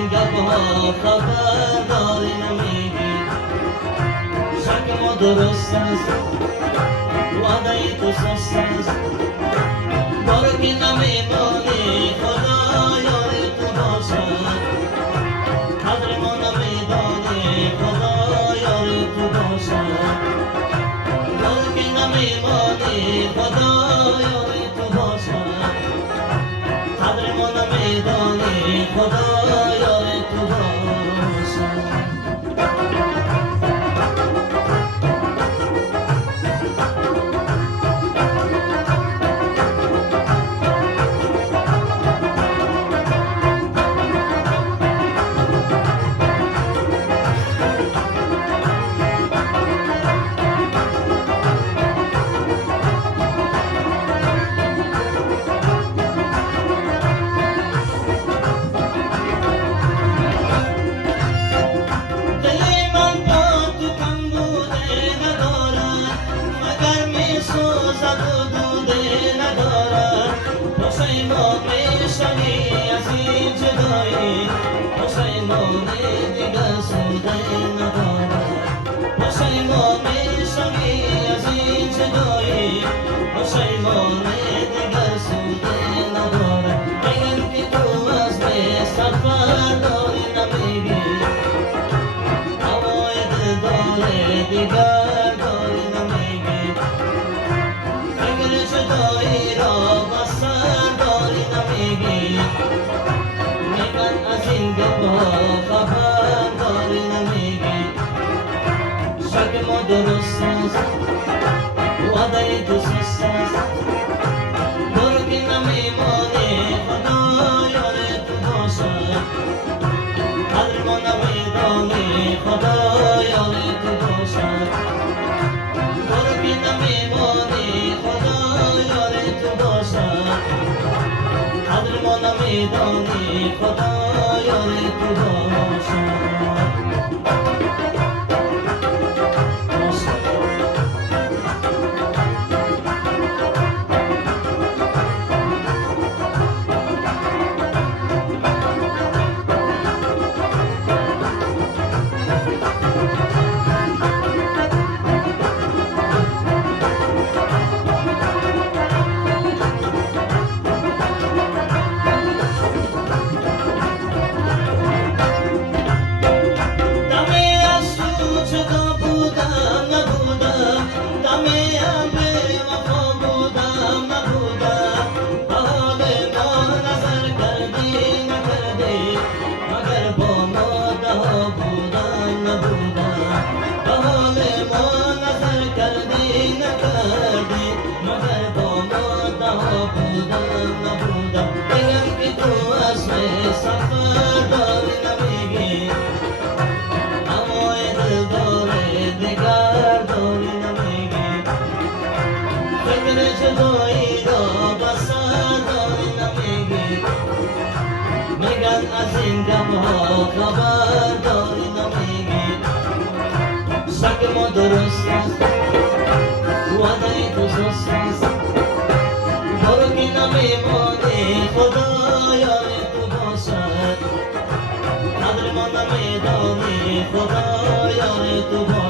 گاه خبر داری نمیگی شک ما درست است وعده تو سست است بارو که نمیمانی خدا یار تو باشد قدر ما نمیدانی خدا یار تو باشد بارو که نمیمانی خدا یار تو باشد قدر ما نمیدانی خدا یار تو باشد درست است وعده تو سست است برو که نمیمانی خدا یار تو باشد قدر ما نمیدانی خدا یار تو باشد برو که نمیمانی خدا یار تو باشد قدر ما نمیدانی خدا یار تو باشد خبر داری نمیگی شک ما درست است وعده تو سست است برو که نمیمانی خدا یار تو باشد قدر ما نمیدانی خدا یار تو باشد